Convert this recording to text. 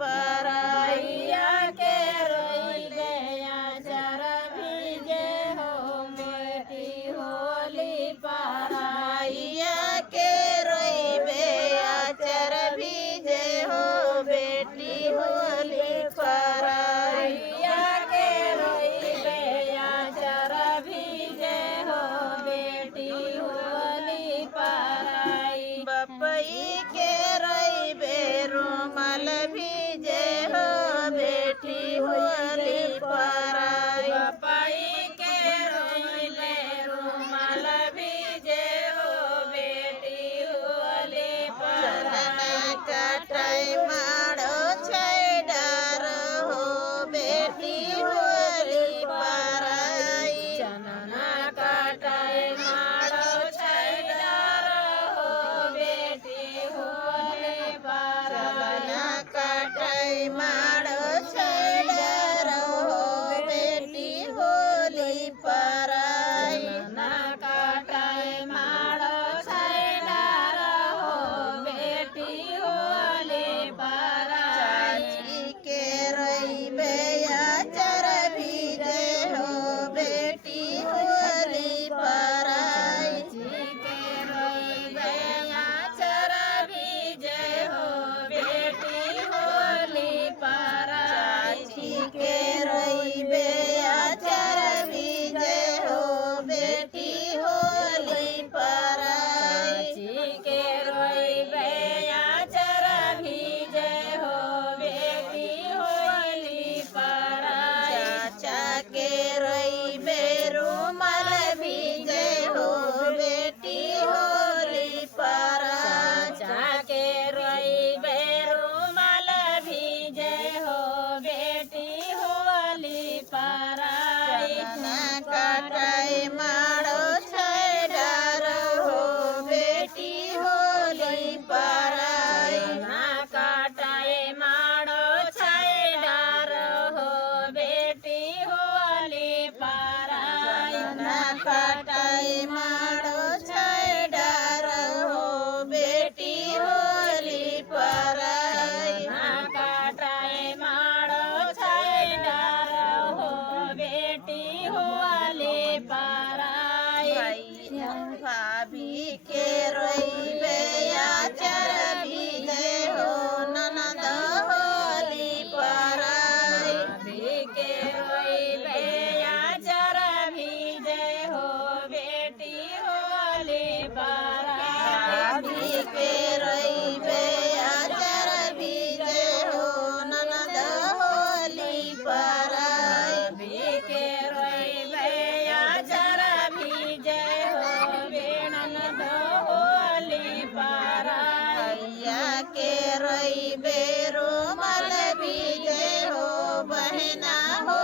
पराइया के रोइबे आचर भीजे हो बेटी होली पराइया के रोइबे आचर भीजे हो बेटी होली पराइया के रोइबे आचर भीजे हो बेटी होली पराई बपई के रोइबे रुमाल भीजे हो बेटी होली पराई बपई के रोइबे रुमाल भीजे हो बेटी होली पराई कटाई मारो छैडार हो बेटी होली पराई चनना कटाई मारो छैडार हो बेटी होली पराई कटाई मारो छैडार हो बेटी होली पराई चनना कटाई मारो छैडार हो बेटी होली पराई के रोइबे आचर भीजे हो बेटी होली पराई के रोइबे आचर भीजे हो बेटी होली पराई के रोइबे आचर भीजे हो बेटी होली पराई के रोइबे आचर भीजे हो बेटी होली पराई चाचा के रोइबे रुमाल भीजे हो बेटी होली पराई चाचा के रोइबे रुमाल भीजे हो बेटी होली पराई कटाई मारो छैडार हो बेटी होली पराई कटाई मारो छैडार हो बेटी होली पराई कटाई मारो छैडार हो बेटी होली पराई कटाई मारो छैडार हो बेटी होली पराई भाभी के रोइबे आचर भीजे हो ननद होली पराई भाभी के रोइबे आचर भीजे हो बेटी होली पराई भाभी के रोइबे आचर भीजे हो ननद होली पराई भाभी के रोइबे आचर भीजे हो ननद होली पराई के रोइबे रुमाल भीजे हो बहना हो